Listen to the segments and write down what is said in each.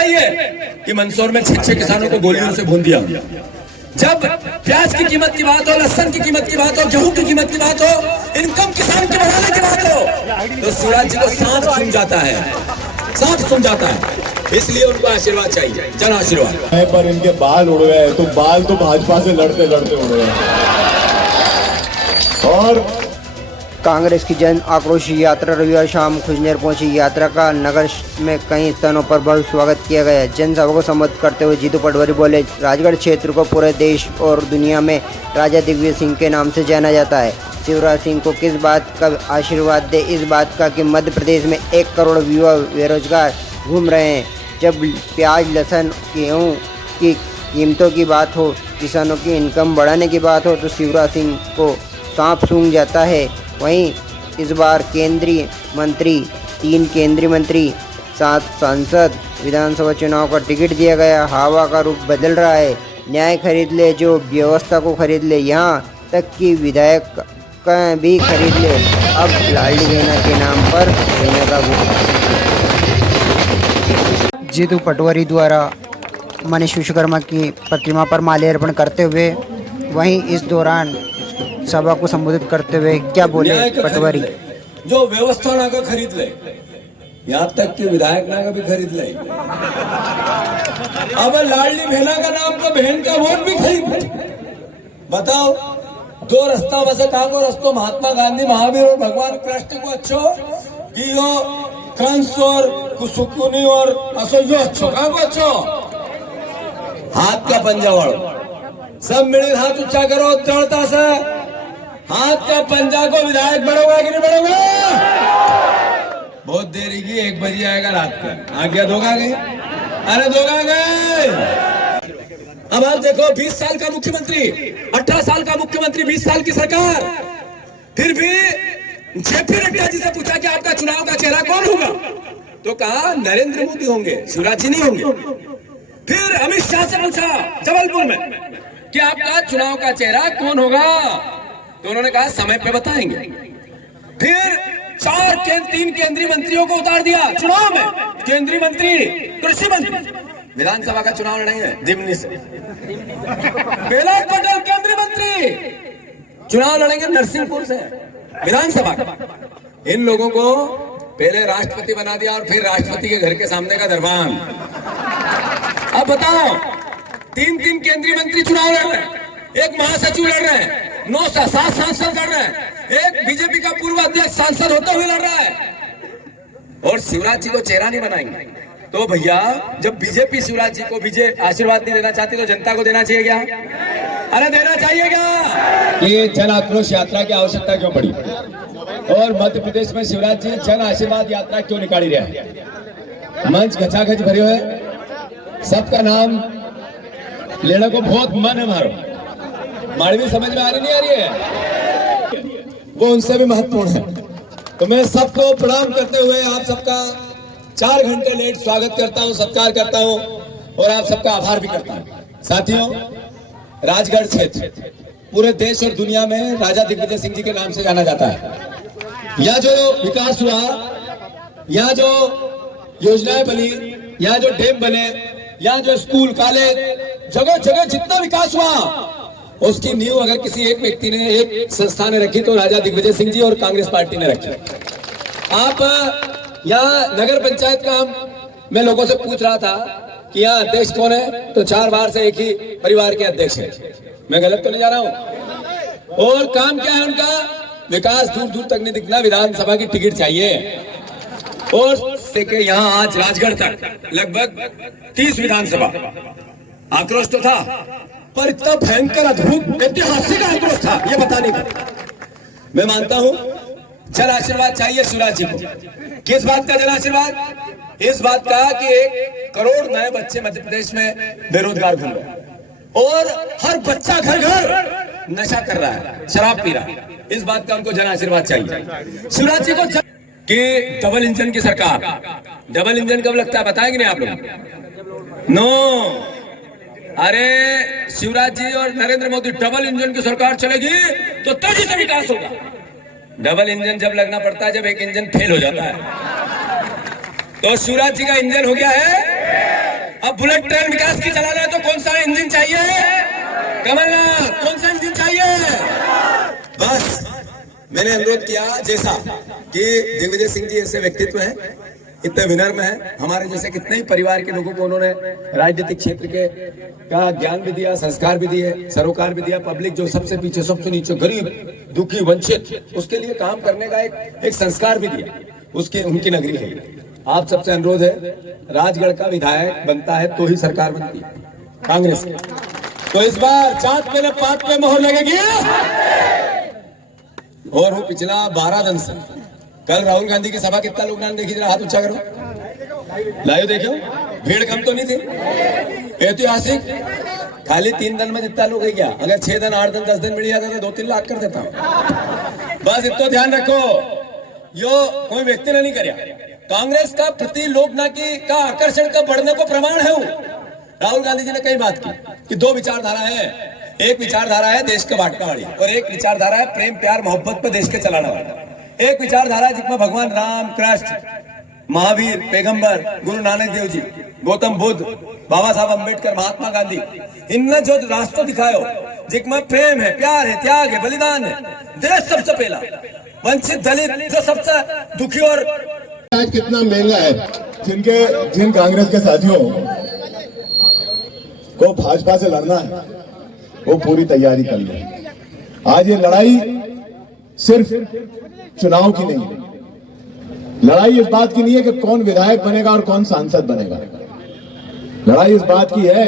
चाहिए कि मंदसौर में 6 किसानों को गोलियों से भून दिया। जब प्याज की कीमत की बात हो, लहसुन की कीमत की बात हो, गेहूं की कीमत की बात हो, इनकम किसान के बढ़ाने की बात हो, तो शिवराज जी को सांप सूंघ जाता है, सांप सूंघ जाता है। इसलिए उनको आशीर्वाद चाहिए, जन आशीर्वाद। पर इनके बाल उड़ गए, तो बाल तो भाजपा से लड़ते लड़ते उड़ गए। और कांग्रेस की जन आक्रोश यात्रा रविवार शाम खुजनेर पहुंची। यात्रा का नगर में कई स्थानों पर बहुत स्वागत किया गया। जनसभा को संबोधित करते हुए जीतू पटवारी बोले, राजगढ़ क्षेत्र को पूरे देश और दुनिया में राजा दिग्विजय सिंह के नाम से जाना जाता है। शिवराज सिंह को किस बात का आशीर्वाद दे, इस बात का कि मध्य प्रदेश में 1 करोड़ युवा बेरोजगार घूम रहे हैं। जब प्याज, लहसुन, गेहूँ की कीमतों की बात हो, किसानों की इनकम बढ़ाने की बात हो, तो शिवराज सिंह को सांप सूंघ जाता है। वहीं इस बार केंद्रीय मंत्री, 3 केंद्रीय मंत्री, 7 सांसद, विधानसभा चुनाव का टिकट दिया गया। हवा का रूप बदल रहा है। न्याय खरीद ले जो व्यवस्था को खरीद ले, यहाँ तक कि विधायक का भी खरीद ले। अब लाडली बहना के नाम पर बहना का जीतू पटवारी द्वारा मनीष विश्वकर्मा की प्रतिमा पर माल्यार्पण करते हुए, वहीं इस दौरान सभा को संबोधित करते हुए क्या बोले पटवारी? जो व्यवस्था ना का खरीद ले, यहाँ तक कि विधायक ना का भी खरीद ले। अब लाडली बहना का नाम तो बहन का वोट भी खरीद ले। बताओ, 2 रास्ता बसे कहा को रस्तो महात्मा गांधी, महावीर और भगवान कृष्ण को अच्छो कि यो कंस और कुसुकुनी और असो यो अच्छो कहा को अच्छो। हाथ का पंजा वालो, सब मिले हाथ ऊंचा करो, दौड़ता से हाथ का पंजा को विधायक बढ़ोगा कि नहीं बढ़ोगा? बहुत देरी की, 1 बजे आएगा रात का। आज्ञा दोगा नहीं? अरे दोगा नहीं? अब आप देखो, 20 साल का मुख्यमंत्री, 18 साल का मुख्यमंत्री, 20 साल की सरकार, फिर भी जेपी नड्डा जी से पूछा कि आपका चुनाव का चेहरा कौन होगा, तो कहा नरेंद्र मोदी होंगे, शिवराज जी नहीं होंगे। फिर अमित शाह से पूछा जबलपुर में कि आपका चुनाव का चेहरा कौन होगा, तो उन्होंने कहा समय पे बताएंगे। फिर 3 केंद्रीय मंत्रियों को उतार दिया चुनाव में। केंद्रीय मंत्री, कृषि मंत्री, विधानसभा का चुनाव लड़ेंगे दिमनी से। प्रहलाद पटेल केंद्रीय मंत्री, चुनाव लड़ेंगे नरसिंहपुर से विधानसभा का। इन लोगों को पहले राष्ट्रपति बना दिया और फिर राष्ट्रपति के घर के सामने का दरबान। अब बताओ, 3 केंद्रीय मंत्री चुनाव लड़ रहे हैं, 1 महासचिव लड़ रहे हैं, 7 सांसद लड़ रहे हैं, 1 बीजेपी का पूर्व अध्यक्ष सांसद होते हुए लड़ रहा है, और शिवराज जी को चेहरा नहीं बनाएंगे। तो भैया, जब बीजेपी शिवराज जी को विजय आशीर्वाद नहीं देना चाहती, तो जनता को देना चाहिए क्या? अरे देना चाहिए क्या? ये जन आक्रोश यात्रा की आवश्यकता क्यों पड़ी, और मध्य प्रदेश में शिवराज जी जन आशीर्वाद यात्रा क्यों निकाली रहे हैं? मंच घचाघच भरे हुए, सबका नाम लेने को बहुत मन है मारो, मालवी समझ में आ रही नहीं आ रही है, वो उनसे भी महत्वपूर्ण है। तो मैं सबको प्रणाम करते हुए आप सबका 4 घंटे लेट स्वागत करता हूं, सत्कार करता हूं, और आप सबका आभार भी करता हूं। साथियों, राजगढ़ क्षेत्र पूरे देश और दुनिया में राजा दिग्विजय सिंह जी के नाम से जाना जाता है। यहाँ जो विकास हुआ, यहाँ जो योजनाएं बनी, यहाँ जो डैम बने, यहाँ जो स्कूल, कॉलेज, जगह जगह जितना विकास हुआ, उसकी नींव अगर किसी एक व्यक्ति ने, एक संस्था ने रखी, तो राजा दिग्विजय सिंह जी और कांग्रेस पार्टी ने रखी। आप यहाँ नगर पंचायत का मैं लोगों से पूछ रहा था कि यहाँ अध्यक्ष कौन है, तो 4 बार से एक ही परिवार के अध्यक्ष है। मैं गलत तो नहीं जा रहा हूँ? और काम क्या है उनका? विकास दूर दूर तक नहीं दिखना, विधानसभा की टिकट चाहिए। और यहाँ आज राजगढ़ तक लगभग 30 विधानसभा। आक्रोश तो था, पर इतना भयंकर, अद्भुत, ऐतिहासिक आक्रोश था, ये बता नहीं था। मैं मानता हूं जन आशीर्वाद चाहिए शिवराज जी को। किस बात का जन आशीर्वाद? इस बात का कि 1 करोड़ नए बच्चे मध्य प्रदेश में बेरोजगार घूम रहे हैं, और हर बच्चा घर घर नशा कर रहा है, शराब पी रहा है। इस बात का उनको जन आशीर्वाद चाहिए शिवराज जी को। कि डबल इंजन की सरकार, डबल इंजन कब लगता है बताएंगे नहीं आप लोग? नो, अरे शिवराज जी और नरेंद्र मोदी, डबल इंजन की सरकार चलेगी तो तेजी से विकास होगा। डबल इंजन जब लगना पड़ता है जब एक इंजन फेल हो जाता है। तो शिवराज जी का इंजन हो गया है अब बुलेट ट्रेन विकास की चलाना है तो कौन सा इंजन चाहिए? कमलनाथ। कौन सा इंजन चाहिए? बस मैंने अनुरोध किया जैसा कि दिग्विजय सिंह जी ऐसे व्यक्तित्व हैं, इतने विनम्र हैं, हमारे जैसे कितने ही परिवार के लोगों को उन्होंने राजनीतिक क्षेत्र के का ज्ञान भी दिया, संस्कार भी दिए, सरोकार भी दिया। पब्लिक जो सबसे पीछे, सबसे नीचे, गरीब, दुखी, वंचित, उसके लिए काम करने का एक संस्कार भी दिया। उसकी उनकी नगरी है। आप सबसे अनुरोध है, राजगढ़ का विधायक बनता है तो ही सरकार बनती है कांग्रेस की। तो इस बार जात पे न पात पे मोहर लगेगी। और वो पिछला 12 दिन से कल राहुल गांधी की सभा कितना लोग ने देखी? जरा हाथ ऊंचा करो, लाइव देखो, भीड़ कम तो नहीं थी? ऐतिहासिक खाली 3 दिन में जितना लोग है क्या? अगर 6 दिन, 8 दिन, 10 दिन मिल जाता तो 2-3 लाख कर देता हूं। बस इतना ध्यान रखो, यो कोई व्यक्ति ने नहीं कराया। कांग्रेस का प्रति लोकना की का आकर्षण का बढ़ने को प्रमाण है। राहुल गांधी जी ने कई बात की कि 2 विचारधारा है। एक विचारधारा है देश के बांटने वाली, और एक विचारधारा है प्रेम प्यार मोहब्बत पे देश के चलाने वाली। एक विचारधारा है जिसमें भगवान राम, कृष्ण, महावीर, पैगंबर, गुरु नानक देव जी, गौतम बुद्ध, बाबा साहब अम्बेडकर, महात्मा गांधी, इनने जो रास्ता दिखायो, जिसमें प्रेम है, प्यार है, त्याग है, बलिदान है, देश सबसे पहला, वंचित, दलित, जो सबसे दुखी। और आज कितना महंगा है, जिन कांग्रेस के साथियों को भाजपा से लड़ना है वो पूरी तैयारी कर ले। आज ये लड़ाई सिर्फ चुनाव की नहीं है, लड़ाई इस बात की नहीं है कि कौन विधायक बनेगा और कौन सांसद बनेगा। लड़ाई इस बात की है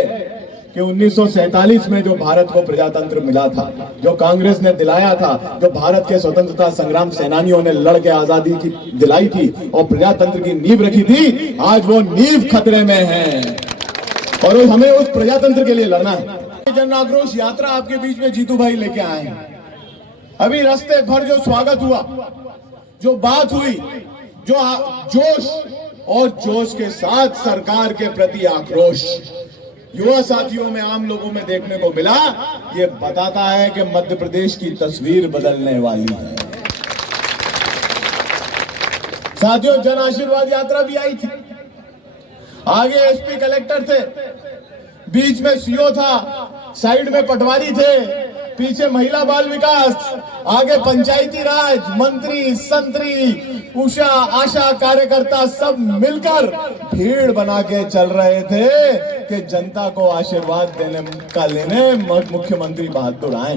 कि 1947 में जो भारत को प्रजातंत्र मिला था, जो कांग्रेस ने दिलाया था, जो भारत के स्वतंत्रता संग्राम सेनानियों ने लड़ के आजादी की दिलाई थी और प्रजातंत्र की नींव रखी थी, आज वो नींव खतरे में है और हमें उस प्रजातंत्र के लिए लड़ना है। जन आक्रोश यात्रा आपके बीच में जीतू भाई लेके आए हैं। अभी रास्ते भर जो स्वागत हुआ, जो बात हुई, जो जोश और जोश के साथ सरकार के प्रति आक्रोश युवा साथियों में, आम लोगों में देखने को मिला, ये बताता है कि मध्य प्रदेश की तस्वीर बदलने वाली है। साथियों, जन आशीर्वाद यात्रा भी आई थी। आगे एसपी कलेक्टर थे, बीच में सीओ था, साइड में पटवारी थे, पीछे महिला बाल विकास, आगे पंचायती राज मंत्री, संतरी, उषा, आशा कार्यकर्ता सब मिलकर भीड़ बना के चल रहे थे कि जनता को आशीर्वाद लेने मुख्यमंत्री बहादुर आए।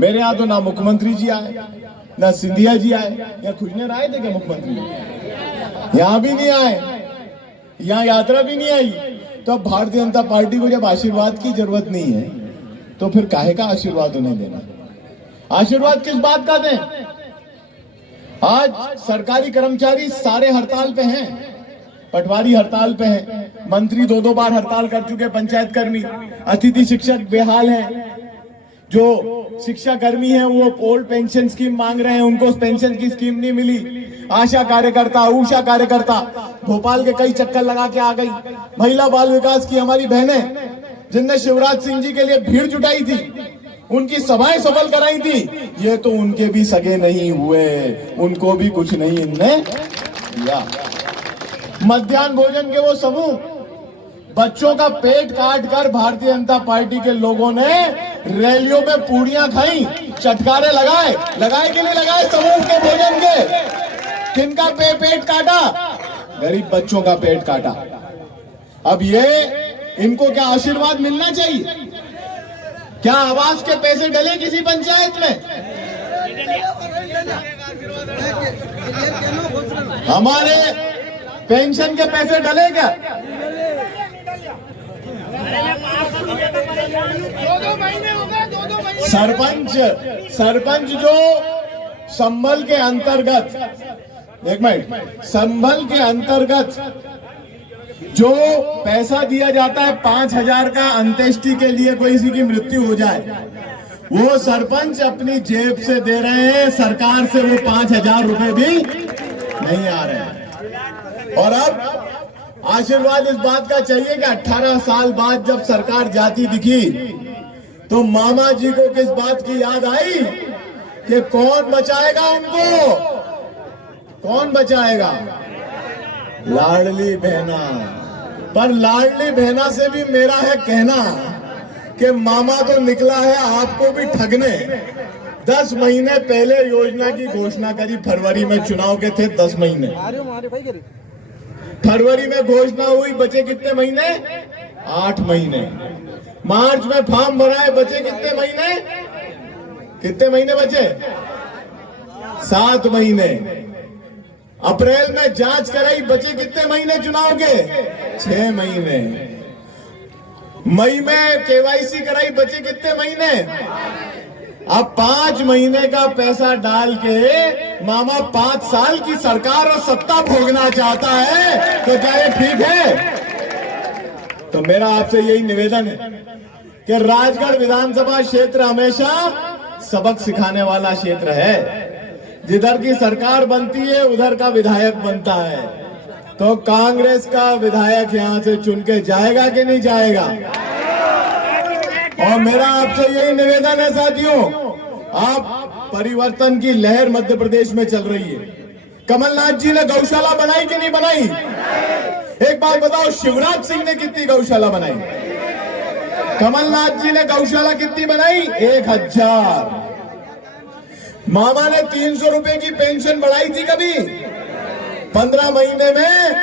मेरे यहाँ तो ना मुख्यमंत्री जी आए, ना सिंधिया जी आए, या खुजनेर आए थे क्या मुख्यमंत्री? यहाँ भी नहीं आए, यहाँ यात्रा भी नहीं आई। तो अब भारतीय जनता पार्टी को जब आशीर्वाद की जरूरत नहीं है तो फिर काहे का आशीर्वाद उन्हें देना? आशीर्वाद किस बात का दें? आज सरकारी कर्मचारी सारे हड़ताल पे हैं, पटवारी हड़ताल पे हैं, मंत्री 2-2 बार हड़ताल कर चुके, पंचायत कर्मी, अतिथि शिक्षक बेहाल हैं, जो शिक्षा कर्मी हैं वो ओल्ड पेंशन स्कीम मांग रहे हैं, उनको पेंशन की स्कीम नहीं मिली। आशा कार्यकर्ता, उषा कार्यकर्ता भोपाल के कई चक्कर लगा के आ गई। महिला बाल विकास की हमारी बहनें जिनने शिवराज सिंह जी के लिए भीड़ जुटाई थी, उनकी सभाएं सफल कराई थी, ये तो उनके भी सगे नहीं हुए, उनको भी कुछ नहीं इनने दिया। मध्याह्न भोजन के वो समूह, बच्चों का पेट काट कर भारतीय जनता पार्टी के लोगों ने रैलियों में पूड़ियां खाई, चटकारे लगाए कि नहीं लगाए? समूह के भोजन के किनका पेट काटा? गरीब बच्चों का पेट काटा। अब ये इनको क्या आशीर्वाद मिलना चाहिए? क्या आवास के पैसे डले किसी पंचायत में? हमारे पेंशन के पैसे डले क्या? सरपंच जो संभल के अंतर्गत, एक मिनट, संभल के अंतर्गत जो पैसा दिया जाता है 5,000 का अंत्येष्टि के लिए, कोई किसी की मृत्यु हो जाए, वो सरपंच अपनी जेब से दे रहे हैं, सरकार से वो 5,000 रुपए भी नहीं आ रहे हैं। और अब आशीर्वाद इस बात का चाहिए कि 18 साल बाद जब सरकार जाती दिखी तो मामा जी को किस बात की याद आई कि कौन बचाएगा उनको? कौन बचाएगा? लाडली बहना, पर लाडली बहना से भी मेरा है कहना कि मामा तो निकला है आपको भी ठगने। 10 महीने पहले योजना की घोषणा करी, फरवरी में चुनाव के थे 10 महीने, फरवरी में घोषणा हुई, बचे कितने महीने? 8 महीने। मार्च में फॉर्म भराए, बचे कितने महीने? कितने महीने बचे? 7 महीने। अप्रैल में जांच कराई, बचे कितने महीने चुनाव के? 6 महीने। मई में केवाईसी कराई, बचे कितने महीने? अब 5 महीने का पैसा डाल के मामा 5 साल की सरकार और सत्ता भोगना चाहता है, तो क्या ये ठीक है? तो मेरा आपसे यही निवेदन है कि राजगढ़ विधानसभा क्षेत्र हमेशा सबक सिखाने वाला क्षेत्र है। जिधर की सरकार बनती है उधर का विधायक बनता है। तो कांग्रेस का विधायक यहां से चुन के जाएगा कि नहीं जाएगा? और मेरा आपसे यही निवेदन है साथियों, आप परिवर्तन की लहर मध्य प्रदेश में चल रही है। कमलनाथ जी ने गौशाला बनाई कि नहीं बनाई? एक बात बताओ, शिवराज सिंह ने कितनी गौशाला बनाई? कमलनाथ जी ने गौशाला कितनी बनाई? 1000। मामा ने 300 रुपए की पेंशन बढ़ाई थी कभी? 15 महीने में,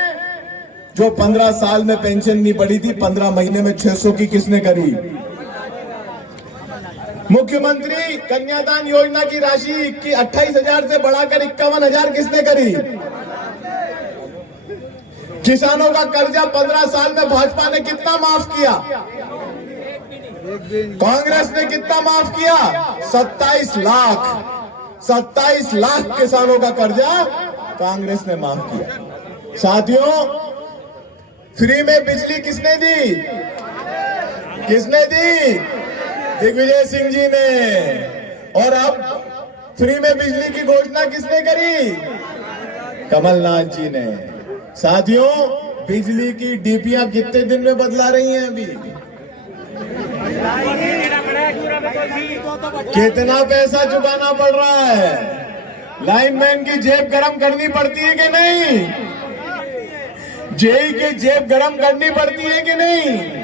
जो 15 साल में पेंशन नहीं बढ़ी थी, 15 महीने में 600 की किसने करी? मुख्यमंत्री कन्यादान योजना की राशि 28,000 से बढ़ाकर 51,000 किसने करी? किसानों का कर्जा 15 साल में भाजपा ने कितना माफ किया? कांग्रेस ने कितना माफ किया? 27 लाख। 27 लाख किसानों का कर्जा कांग्रेस ने माफ किया। साथियों, फ्री में बिजली किसने दी? किसने दी? दिग्विजय सिंह जी ने। और अब फ्री में बिजली की घोषणा किसने करी? कमलनाथ जी ने। साथियों, बिजली की डीपीआं कितने दिन में बदला रही हैं? अभी कितना पैसा चुकाना पड़ रहा है? लाइनमैन की जेब गरम करनी पड़ती है कि नहीं? जेई की जेब गरम करनी पड़ती है कि नहीं?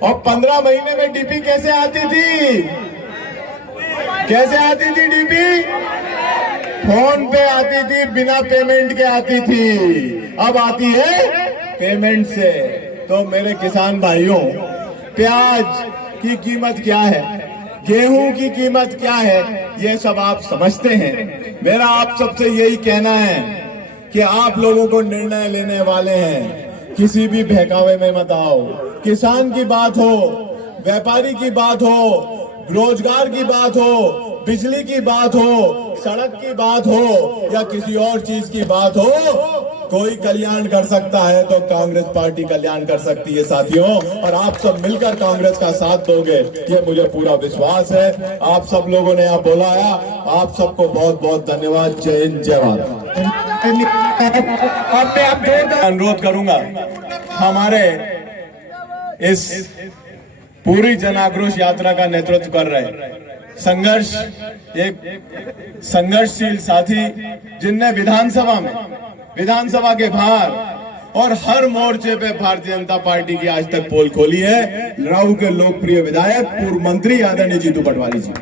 और 15 महीने में डीपी कैसे आती थी? कैसे आती थी डीपी? फोन पे आती थी, बिना पेमेंट के आती थी। अब आती है पेमेंट से। तो मेरे किसान भाइयों, प्याज की कीमत क्या है, गेहूं की कीमत क्या है, ये सब आप समझते हैं। मेरा आप सबसे यही कहना है कि आप लोगों को निर्णय लेने वाले हैं, किसी भी बहकावे में मत आओ। किसान की बात हो, व्यापारी की बात हो, रोजगार की बात हो, बिजली की बात हो, सड़क की बात हो या किसी और चीज की बात हो, कोई कल्याण कर सकता है तो कांग्रेस पार्टी कल्याण कर सकती है साथियों। और आप सब मिलकर कांग्रेस का साथ दोगे, ये मुझे पूरा विश्वास है। आप सब लोगों ने यहाँ बोला है, आप सबको बहुत बहुत धन्यवाद। जय हिंद, जय भारत। अनुरोध करूंगा, हमारे इस पूरी जन आक्रोश यात्रा का नेतृत्व कर रहे संघर्ष, एक संघर्षशील साथी, जिनने विधानसभा के बाहर और हर मोर्चे पे भारतीय जनता पार्टी की आज तक पोल खोली है, राऊ के लोकप्रिय विधायक, पूर्व मंत्री आदरणीय जीतू पटवारी जी।